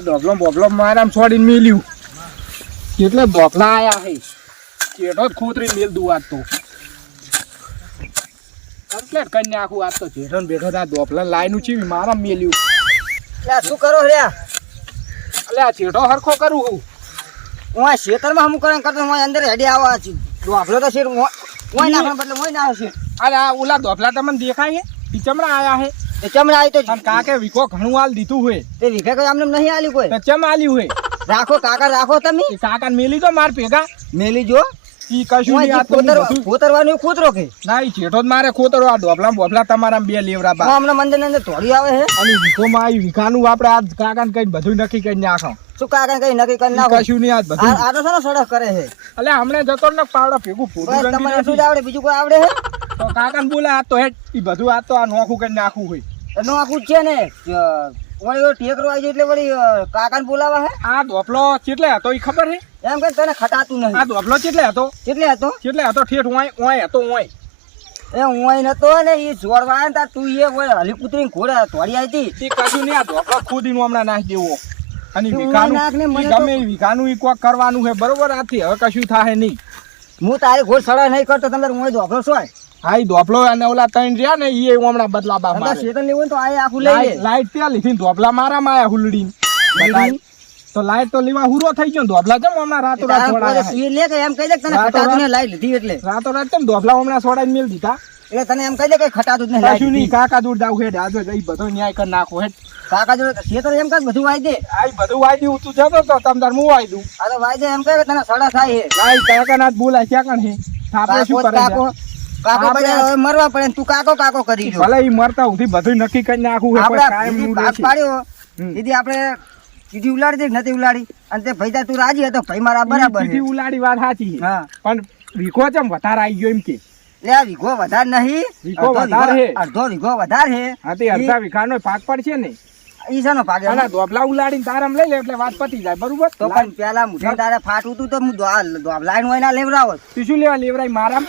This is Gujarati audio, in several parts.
ડોબલો બોબલો મારામ છોડીને મેલ્યું એટલે બોકલા આયા હે ચેટો જ ખોતરી મેલ દઉં આજ તો કમ્પ્લેટ કરી નાખું આજ તો ચેટો ને બેઠો આ ડોબલા લાઈનું છે મારામ મેલ્યું શું કરો રે એટલે આ ચેટો હરખો કરું હું હું ખેતરમાં હમું કરે કરતો હું અંદર હેડી આવા છું ડોફલો તો શેર ઓય નાખવાનો બદલે ઓય ના આવશે અરે આ ઓલા ડોબલા તમને દેખાય હે ઈ ચમડા આયા હે એ ચમડા આવી તો અને કાકે વિકો ઘણું હાલ દીધું હોય તે વિખે કોઈ આમને નહીં આલ્યું કોઈ તો ચમ આલ્યું હોય રાખો કાકા રાખો તમે એ કાકાને મેલી તો માર ભેગા મેલી જો ઈ કશું નહીં આ તો બધું ખોતરવાનું ખોતરો કે ના ઈ ચેટો જ મારે ખોતરો આ ડોબલા બોબલા તમારા બે લેવરા બા હમણાં મંદિર અંદર થોડી આવે છે અને વિકોમાં આવી વિકાનું આપણે આ કાકાને કઈ બધું નક્કી કરી નાખો શું કાકા કઈ નક્કી કરી નાખો કશું નહીં આ બધું આ તો સારો સડક કરે છે એટલે હમણે જતો ને પાવડા ભેગું ફોટો બસ તમારે શું જ આવડે બીજું કોઈ આવડે છે તો કાકાને બોલા આ તો હેડ ઈ બધું આ તો આ નોખું કરી નાખવું હોય એનો આખું છે ને વળી ટેકરો આવી ગયો એટલે વળી કાકાને બોલાવા હે આ ધોપલો કેટલે હતો ઈ ખબર હે એમ કે તને ખટાતું નહીં આ ધોપલો કેટલે હતો કેટલે હતો ઠેઠ ઓય હતો ઓય એ હું નતો ને એ જોડવા આવ્યા તા તું એ હલી કૂતરી ઘોડે થોડી આવી હતી ઈ કશું નહીં આ ધોપલો ખુદીનું હમણાં નાખી દેવો અને તું વિકાનું નાખ ને મને ઈ તો- ગમે ઈ વિકાનું ઈ કોક કરવાનું છે બરોબર આથી હવે કશું થાય નહીં હું તારી ઘોડ સડા નહીં કરતો તમે હું ધોફલો શું હા ઈ ધોપલો અને ઓલા ત્રણ રહ્યા ને ઈ હમણાં બદલાબા તમારે મારે શેતન લેવું હોય તો આ આખું લઈ લે લાઈટ ત્યાં લીધી ને ધોપલા મારામાં આયા હુલડીને બતાય. તો લાઈટ તો લેવા હુરો થઈ ગયો ને ધોપલા કેમ હમણાં રાતો રાત તારા છોડાયા પોતે ઈ લે કે એમ કહી દે કે તને રાતો ખટાતું રાત- ને લાઈ લીધી એટલે રાતો રાત કેમ ધોપલા હમણાં છોડાઈને મેલ દીધા એટલે તને એમ કહી દે કે ખટાતું જ નહીં લાઈ કશું નહીં લીધી. કાકા દૂર જાવ હેડ આજો ઈ બધો ન્યાય કરી નાખો હેડ કાકા જોડે શેતન એમ કહે બધું વાઈ દે આ ઈ બધું વાઈ દઉં તું જતો તો તમ તાર હું વાઈ દઉં આ તો વાઈ દે એમ કહે કે તને સડા થાય છે લાઈ કાકા ના બોલાય ક્યાં કણ હે આપણે શું કરે કાકો છે? કાકો આપણે- બધા હવે મરવા પડે ને તું કાકો કાકો કરી જો ભલે ઈ મરતા સુધી બધું નક્કી કરી નાખવું હે આપણે કાયમ દીદી નું ભાગ રહેશે. પાડ્યો હમ. દીદી આપણે સીધી ઉલાડી દે કે નથી ઉલાડી અને તે ભાઈ તું રાજી હતો ભાઈ મારા ઈ બરાબર સીધી છે. ઉલાડી વાત સાચી છે. હા પણ વિકો ચમ વધારે આવી ગયો એમ કે લે આ વીઘો વધારે નહીં વીઘો વધારે હે. અડધો વીઘો વધારે હે હા તે અડધા વિકાનો ભાગ પડશે ને ઈ શાનો ભાગે અને ધોપલા ઉલાડીને તારામ લઈ લે એટલે વાત પતી જાય બરોબર તો પણ પેલા મુઠે તારે ફાટવું તું તો હું લાઈન હોય ના લેવડાવો તું શું લેવા લેવરાય મારામ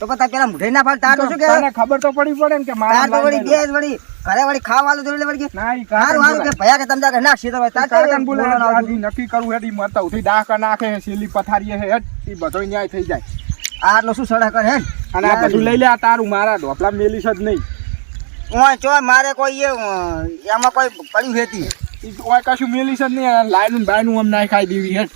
તો પણ તાર પેલા મુઠે ના ફાટ તાર તો શું કે તને ખબર તો પડી પડે ને કે તાર મારામ તો વળી લાઈન બે વળી ઘરે વળી ખાવાનું તો એટલે વળી કે ના ઈ હારું હારું કે ભયા કે તમે તારે નાખશે તો તાર કાકાને બોલાવે બોલવાનું આજી નક્કી કરવું હેડી મરતા ઉઠી ડાકા નાખે હે સેલી પથારીએ હે હેડ ઈ બધો ન્યાય થઈ જાય આટલો શું સડા કરે હે અને આ બધું લઈ લે આ તારું મારા ઢોપલા મેલીશ જ નહીં ઓય ચો મારે કોઈ એમાં કોઈ પડ્યું હેતી ઈ તો ઓય કશું મેલીશ જ નહીં લાઈનું બાયનું આમ નાઈ ખાઈ દેવી હેડ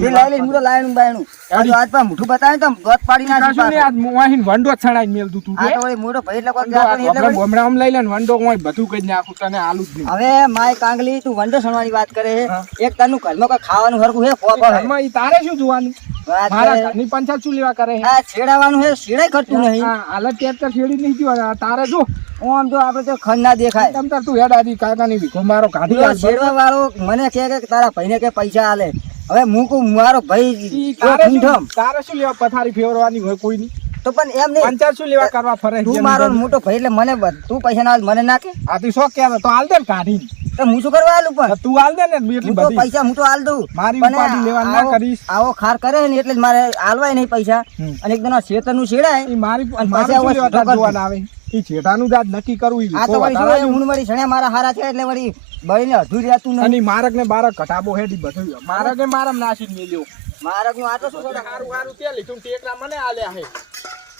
એ લઈ લઈશ હું તો લાઈન બાયણું આજ પા મુઠું બતાવે તો ગત પાડી કશું નહીં નાખી આજ મોહીન વંડો જ છણાઈને મેલ તું તું આ કે તો વળી મોટો ભાઈ એટલે કોઈ વંડો આ કહેતો નહીં એટલે ઢોપલા ગોમડા આમ લઈ લે ને વંડો ઓય બધું કરી નાખું તને આલું જ નહીં હવે માય કાંગલી તું વંડો સણવાની વાત કરે છે હા. એક તનું ઘરમાં કોઈ ખાવાનું હરખું હે ફોફો હે ઘરમાં ઈ તારે શું જોવાનું વાત મારા કરે. ઘરની પંચાયત શું લેવા કરે છે આ છેડાવાનું હે છેડાય કરતું નહીં આ હાલત ટ્રેક્ટર છેડી નહીં જોવા તારે જો આમ જો આપણે તો ખન ના દેખાય તમ તાર તું હેડ આજી કાકાની વિખો મારો કાઢી પેલો આલ બરોબર? છેડવા વાળો મને કહે કે તારા ભાઈને કે પૈસા આલે હવે હું કહું મારો ભાઈ ઈ જો ઠૂંઠમ. તારે શું લેવા પથારી ફેરવાની હોય કોઈની તો પણ એમ નહીં પંચાયત શું લેવા કરવા ફરે છે તું એની મારો જરૂર? મોટો ભાઈ એટલે મને તું પૈસા ના આલ, મને નાખે આથી શોખ ક્યારે તો હાલ દે ને કાઢીને તો હું શું કરવા આલું પણ તું હાલ દે ને એટલી હું તો બધી પૈસા હું તો આલ દઉં મારી પણ ઉપાધિ લેવા ના આવો- કરીશ. આવો ખાર કરે ને એટલે જ મારે આલવાય નહીં પૈસા હમ. અને એકદમ શેતરનું છેડાય ઈ મારી અને મારું પાછા શું આવો લેવા તાર ઢોકર જોવાના આવે ઈ જેઠાનું જ આજ નક્કી કરવું ઈ આ તો વિખો વળી શું વધારાનું. હું વળી શણે મારા હારા છે એટલે વળી બળીને અધૂરી રહેતું અને નહીં ઈ મારક ને બારક ઘટાબો હેડી બધું મારક ને મારમ નાસીને મેલ્યો મારકનું આ તો શું છે? હારું હારું ત્યાં લીધું ટેકરા મને આલ્યા હે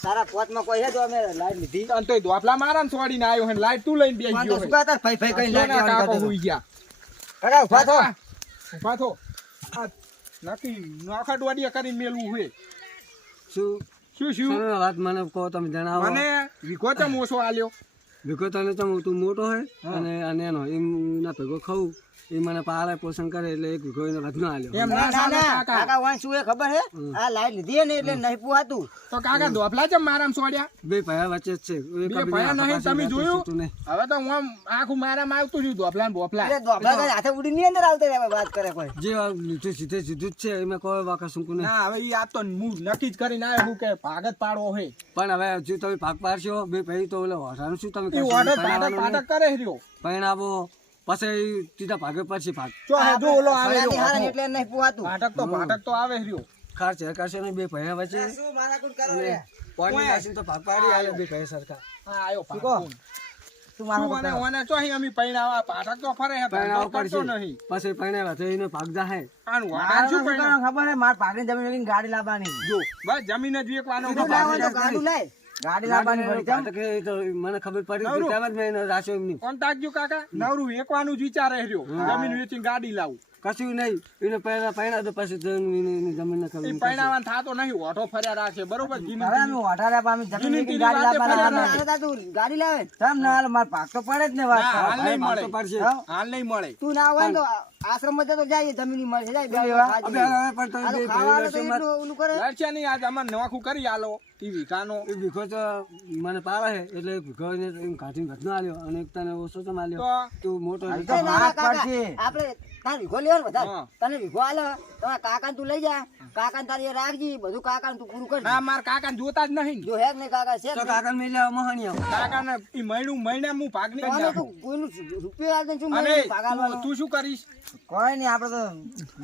તારા પોતમાં કોઈ હે તો અમે લાઈટ લીધી અને તોય ધોપલા મારા છોડીને આવ્યો હે લાઈટ તું લઈને બેસી પણ ગયો તો હે શું કહે તાર ભાઈ ભાઈ કઈ લાઈટ સોના કાકો લેવાનું હુઈ ગયા કાકા ઉભા થો. ઉભા થો આ નક્કી નોખા ડોડિયા કરીને મેલવું હે શું શું સરળ વાત મને કહો તમે જણાવો મને વિખો ચમ ઓછો આલ્યો ભીખો તને તો તું મોટો હોય અને એનો એમ ના ભેગો ખાવું એ મને પાળે પોષણ કરે એટલે એક ભીખો એને રજનો આલ્યો એમ ના ના ના ચાલે ના કાકા કાકા વાંચ શું હે ખબર હે આ લાઈટ લીધી હે ને એટલે નહીં પુવાતું તો કાકા ધોપલા ચમ મારામ છોડ્યા બે ભયા વચ્ચે જ છે એ બે કભી ભયા ના નહીં પાસે તમે રહેતું જોયું છૂટું નહીં. હવે તો હું આમ આખું મારામાં આવતું છું ધોપલા ને બોપલા એટલે ધોબલા કઈ હાથે ઉડી ની અંદર આવતે રે વાત કરે કોઈ જે આ લીધું સીધે સીધું જ છે એમાં કોઈ વાંકા શું નહીં. ના હવે ઈ આ તો હું નક્કી જ કરીને આવ્યો હું કે ભાગત પાડવો હે પણ હવે જો તમે ભાગ પાડશો બે ભાઈ તો ઓલે હોટાનું શું તમે ઈ કરશો? ઓર્ડર પાટક પરણાવવાનું પાટક કરે રહ્યો નહીં. પરણાવો પછી સીધા ભાગે પડશે ભાગ જો હે જો ઓલો આવે ભયાની હારે રહ્યો એટલે નહીં પુવાતું ભાટક તો આવે રહ્યો ખર્ચ કરશે ને બે ભયા વચ્ચે શું મારા કુડ કરો અને રે પાણી નાખીને તો ભાગ પાડી આલે બે ભયા સરખા હા આયો શું કહો? તું મારો તું અને ઓને ચોહી અમે પૈણાવા પાઠક તો ફરે હે પૈણાવો કરતો પડશે. નહીં પછી પૈણાવા તો એનો ભાગ જાહે. આનું મારે વાટાણ શું શું પૈણા ખબર હે માર પાકની જમીન લઈને ગાડી લાવવાની જો બસ જમીન જ વેકવાનો તું લાવો તો ગાડું લઈ ગાડી લાવવાની પડી ગાડી કે તો મને ખબર પડી નવરું. તેમ જ મેં એને રાખ્યો એમની. કોન્ટાક્ટ જો કાકા નવરું વેકવાનું જ વિચારે રહ્યો જમીન વેચીને ગાડી લાવું કશું નહીં એને પૈણા તો પછી જમીન ખબર એ નહીં. પૈણાવાન થાતો નહીં ઓઢો ફર્યા રાખે બરોબર જીની હવે અમે ઓઢારે પામી જમીન લઈને ગાડી લાવવાની હાલે તું ગાડી લાવે તમ ના હાલ માર પાક તો પડે જ ને વાત ના, હાલ નહીં ભાગ તો મળે પડશે. હાલ નહીં મળે તું ના હોય ને તો આશ્રમ માં જતો જાય જમીન મળે જાય બે અબે હવે પણ તો આ તો બે ખાવાનું તો ભાઈ એટલું ઓલું કરે લડશે નહીં આજ અમારે નવાખું કરી આલો ઈ વિકાનો એક ભીખો તો મને પાવે છે એટલે એક ભીખો ને એમ કાઢીને ઘટનો આલ્યો અને એક તને ઓછો તો આલ્યો. તો તું મોટો તો ના, ના, કાકા, આપણે તાર વિઘો લેવો ને વધારે. હા. તને વિઘો આલે તમારા કાકાને તું લઈ જા કાકાને તારી એ રાખજી બધું કાકાને તું પૂરું કરજે. ના માર કાકાને જોતા જ નહીં જો હે કે નહીં કાકા છે તો કાકા મેં લેવા મહાણી આવો. કાકાને ઈ મહિને હું ભાગ નહીં કોને આપું. તું કોઈનું રૂપિયો આલે શું અને મળે ભાગ આલવાનો? તું શું કરીશ કોઈ નહીં આપણે તો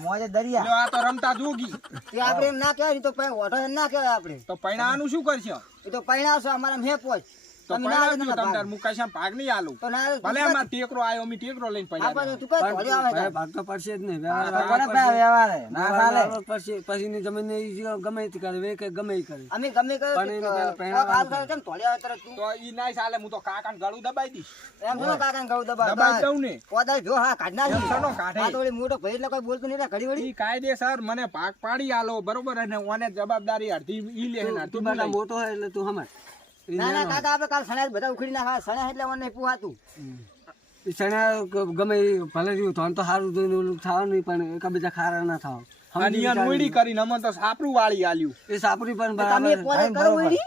મોજે દરિયા લ્યો, આ તો રમતા જોગી તે આપણે એમ ના કહેવાય, ઈ તો પછી ઓઢો એમ ના કહેવાય આપણે. તો પૈણાનું શું કરશે એ તો પૈણાવશો અમારા હે પોચ તો તમે ના આવે પૈણાવજો તો ના તમતાર ભાગ. હું કશામાં ભાગ નહીં આલું તો ના આવે તો ભલે તું અમાર ટેકરો આવ્યો અમે ટેકરો લઈને પડ્યા આપણે હતા. તું કઈ પણ ધોળ્યો આવે હવે તાર. ભાગ તો પડશે જ નહીં. આ તો વ્યવહાર કોને પાસે વ્યવહાર હે? ના ચાલે. પછી પછીની જમીન ઈ જે ગમે તે કરે વે કે ગમે ઈ કરે. અમે ગમે કહ્યું પણ એને પેલા પહેણાવવાનું હાલ કરે કેમ ધોળ્યો આવે તરત તું તો ઈ ના ચાલે હું તો કાકાને ગળું દબાઈ દઈશ એમ શું કાકાને કહું દબાવ દબાઈ દઉં ને કોદાળ જો હા કાઢ નાખી. સનો કાઢે. આ તો વળી મોટો ભાઈ એટલે કોઈ બોલતું નહીં એટલે ઘડી વળી. ઈ કાયદેસર મને ભાગ પાડી આલો બરોબર અને ઓને જવાબદારી અડધી ઈ લે ને અડધી તું હું બેટા લઈશ. મોટો હોય એટલે તું સમજ. ઈ ના ના નાનો. કાકા આપણે કાલ સણ્યા બધા ઉખડી નાખા સણ્યા એટલે મને પૂહાતું. ઈ શેણા ગમે ઈ ભલે રહ્યું તો આમ તો સારું જોઈને ઓલું થવાનું નહીં પણ એકબીજા ખારા ના થાવ. અને ઈ નોયડી કરીને અમને તો સાપરું વાળી આલ્યું એ સાપરી પણ તમે બરાબર. પોતે કરો વળી.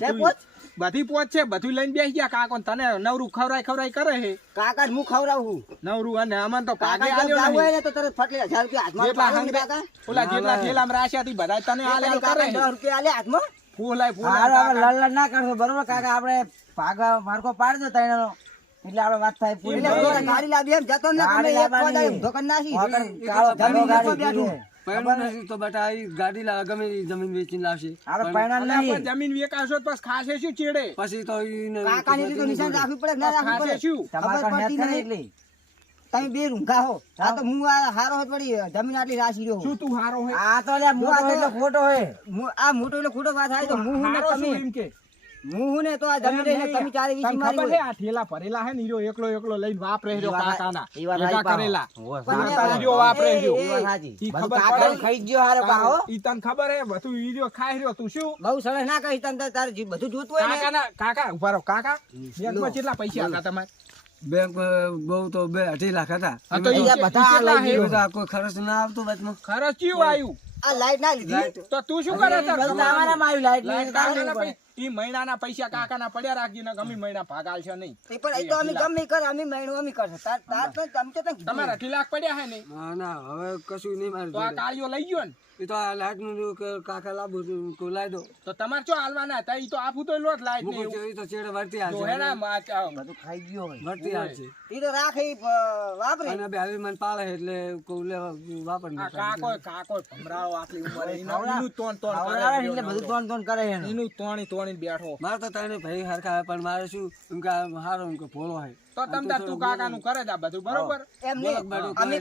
છે બધું પોચ? બધી પોચ છે બધું લઈને બેસી ગયા કાકો તને નવરું ખવરાય કરે હે કાકા જ હું ખવડાવું. નવરું અને અમને તો ભાગે કાકા જેમ આલ્યો જાવું હોય નહીં ને તો તરત ફટલે 1000 રૂપિયા હાથમાં જેટલા પાડો ને હંગે કાકા. ઓલા જેટલા થેલામાં રાખ્યા હતી બધા તને એ આલે ખાલી કરે કાકાને 10 રૂપિયા આલે હાથમાં. ફૂલાય હારું, હવે લડ ના કરશો બરોબર કાકા આપણે ભાગ માર્કો પાડી દો તૈણનો એટલે આપણે વાત થાય પૂરી. એટલે હું ગાડી લાવી એમ જતો ને તમે એક કોદાળી ઊંધો કરી નાખી. કાળો ધનો ગાડી બેઠું. બેઠું. પૈણું નથી તો બેટા ઈ ગાડી લાવે ગમે ઈ જમીન વેચીને લાવશે. આપણે પૈણા નહીં. જમીન વેકાશો તો પછી ખાશે શું ચેડે પછી તો ઈને કાકાની રીતે નિશાન રાખવી પડે કે ના રાખવી ખાશે પડે? શું ખબર પડતી નહીં. તમે બે રૂંઘા હો. આ તો હું આ હારો હોત વળી જમીન આટલી રાશી રહ્યો. શું તું હારો હે આ તો લ્યા મોટો એટલે ખોટો હોય. આ મોટો એટલે ખોટો વાત થાય તો હું ને હારો શું તમે એમ કે હું ને તો આ જમીન લઈને તમે ચારે તને વીસી મારી ખબર હે હોય. આ ઠેલા ભરેલા હે ને હીરો એકલો લઈને વાપરે રહ્યો ઈ વાત કાકાના ઈ વાત ભેગા સાચી કરેલા પણ કાકા એ હીરો વાપરે એ, રહ્યો એ વાત સાચી. ઈ બધું ખબર કાકાને પડે. ખાઈ જ ગયો હારો પાહો. ઈ તને ખબર હે બધું હીરો ખાઈ રહ્યો તું શું બહુ સરસ ના કહીશ તને તારે જે બધું જોતું હોય ને કાકા ઉભા રહો કાકા બેંકમાં કેટલા પૈસા હતા તમારે બેંક બહુ તો 2-2.5 લાખ હતા. હા તો ઈ ઈ બધા કેટલા હે? લઈ એ બધા કોઈ ખર્ચ ના આવતો વચમાં. ખર્ચ કેવું આવ્યું આ લાઈટ ના લીધી તો તું શું કરે તાર બધું અમારામાં આવ્યું લાઈટ લાઈટ ની તાર કાકાના લેવું પડે. ઈ મહિનાના પૈસા કાકાના પડ્યા રાખજે ને ગમે મહિના ભાગાલ છે નહીં એ પણ એ તો અમે ગમે કરે અમે મહિનો અમે કરશે તાર તાર તો તમે તો તને કીધું. તમારા 2 લાખ પડ્યા હે ને ના ના હવે કશું નહીં મારે તો આ જોડે. કાળીઓ લઈ ગયો ને એ તો આ લાઈટ નું કે કાકા લાવું કોઈ લાવી દો. તો તમારે શું હાલવાના હતા ઈ તો આપું તો લોટ લાઈટ ને મૂકું એવું. એ તો ચેડે વર્તી જો હે ને આવશે. બધું ખાઈ ગયો હોય. વર્તી આવશે. એ તો રાખે ઈ, વાપરે અને બે આવી મને પાળે એટલે કોઈ લેવા વાપર આ કાકો ભમરાળો આટલી ઉંમરે એનું તોણ ખવડાવે ને એટલે બધું કરે તોણ તોણ કરે એનું. એનું તોણી બેઠો મારે તો તને ભાઈ હરખા આવે પણ મારે શું એમ કે હારો એમ કે ભોળો હોય. તો તમ તાર તું કાકાનું કરે જ આ બધું બરોબર એમ નહીં અમે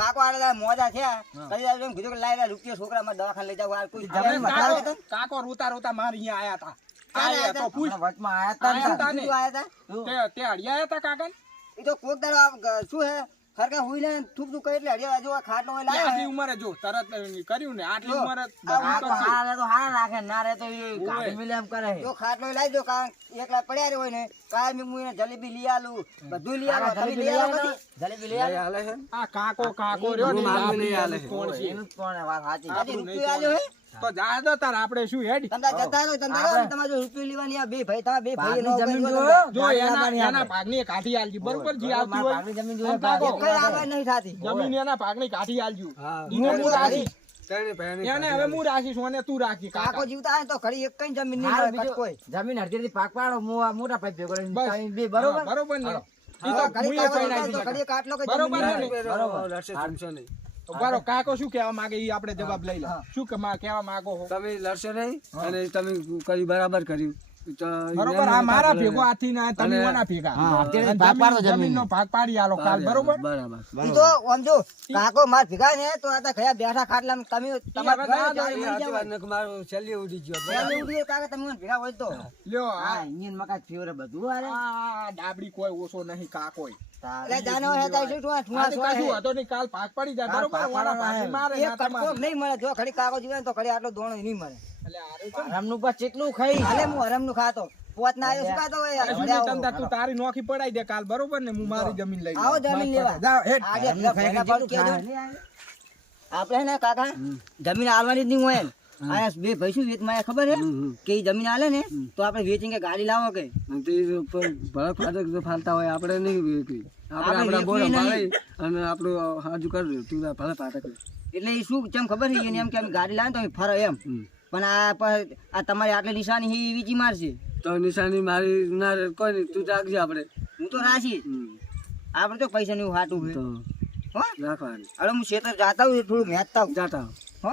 કાકો આડે મોજા થયા કદી એમ કીધું કે લાઈ રૂપિયો છોકરામાં દવાખાને લઈ જાવ આ કોઈ હવે જમીન વધારે હતા ને? કાકો રોતા મારે અહીંયા આયા હતા ક્યારે આયા તો પૂછ વચમાં આયા તા ને? આયા તા ને? કીધું આયા તા? તે હડિયા હતા કાકા ઈ તો કોક દાડો શું હે હરકા હુઈ ને થૂક થૂક કરી એટલે હડિયા જો આ ખાટલો હોય લાયો આટલી ઉંમરે જો તરત કર્યું ને આટલી જો, ઉંમરે આ બધું તો કરશે. હારા તો હારા રાખે ના રે તો ઈ ઓવે. કાઢી મિલે એમ કરે જો ખાટલો લાવી દો કાં એકલા પડ્યા રે હોય ને કાંઈ હું એને જલેબી લઈ આલું બધું લઈ આલો તમે લઈ આલો કદી? જલેબી લઈ આલો હાલે છે ને? આ કાકો રહ્યો ને મારું આપણી નહીં હાલે. કોણ છે? એનું જ કોણ હે, વાત સાચી. આપણું કદી નહીં રૂપિયો આલ્યો હે? તો જા દો તાર આપણે શું હેડ તમે જતા રહો, તમે રહો, તમારે જો રૂપિયો લેવાની આ બે ભાઈ તમારા બે ભાઈ નો જમીન કરજો જો. તમે. જો એના ભાગની કાઢી આલજી બરોબર જે આવતી હોય ભાગની જમીન જોઈએ, આમ કાકો, કઈ આગળ નહીં થાતી. જમીન એના ભાગની કાઢી આલજો હા. ઈને હું રાખીશ. તને પહેરી એને હવે હું રાખીશ અને તું રાખી કાકો કાકા જીવતા હોય ને તો ઘડી એક કઈ જમીન નહીં હારું મળે બીજું, કટકોય. જમીન અડધી પાક પાડો મોટા પાઇપ ભેગો લઈને બસ. તાણી બે બરોબર બરોબર બરોબર ને ઈ હા, તો ઘડી મુંએ કાકો પૈણાઈ હોય તો દીધા. ઘડી એક આટલો કઈ બરોબર જમીન ને? નહીં મળે. બરોબર લડશે ચમશો નહીં. બરો કાકો શું કહેવા માંગે ઈ આપણે જવાબ લઈ લે શું કહેવા માંગો છો તમે લડશો નહીં અને તમે કર્યું બરાબર કર્યું બરોબર આ મારા ભેગો આથી ના તમે ઓના ભેગા હા, અત્યારે અને ભાગ પાડો જમીનનો ભાગ પાડી આલો કાલ બરોબર બરાબર ઈ તો આમ જો કાકો માર ભેગા ને તો આ તો ખયા બેઠા ખાટલામાં તમે તમાર હવે ના ઘરે જાય, મરી જાવ. મારું છેલ્લી ઉડી ગયો પહેલી ઉડીએ કાકા તમે મને ભેગા હોય તો લ્યો હા આ ઇન્જિન મકા ફેવરે બધું આરે આ ડાબડી કોઈ ઓછો નહીં કાકોય એટલે જાનો હે તાઈ શું આ ઠુઆ તો સો કશું હે હતો નહીં કાલ ભાગ પડી જાય કાલ બરોબર ભાગ ઓના પાડવાના ભાગી હે. મારે એક ના કટકો તમારે. નહીં મળે જો ખડી કાકો જીવે ને તો ખડી આટલો દોણો નહીં મળે એટલે આરે તો હરામનું પર કેટલું ખાઈ હાલે હું હરમનું ખાતો પોત ના આવ્યો શું ખાતો હોય અરે શું નહીં તમતાર તું તારી નોખી પડાઈ દે કાલ બરોબર ને હું મારી જમીન લઈ આવો લઉં. જમીન લેવા જાઓ હેડ. આજે પેલા ભાઈના ભાવ કહેજો. આપણે હે ને કાકા જમીન આલવાની જ નહીં હોય ને. આ બે ભાઈ શું વેચ માં ખબર હે કે ઈ જમીન આલે ને તો આપણે વેચીને કે ગાડી લાવો કે ભલે ફાટક જો ફાલતા હોય આપણે નહીં વેચવી આપણે આપણે આપણા બોર વેચવી ભાઈ અને આપણું હાજુ કરી દે તું ભલે ફાટક એટલે એ શું ચમ ખબર છે એને એમ કે અમે ગાડી લાવે તો અમે ફરે એમ પણ આ તમારી આટલી નિશાની છે એ વીચી મારશે તો નિશાની મારી ના રે, કોઈ નહીં તું જાગજે આપણે હું તો રાશી આપણે તો પૈસા નું હાટું તો હો રાખવાનું હવે હું ખેતર જાતા હું થોડું મેચતા જાતા હો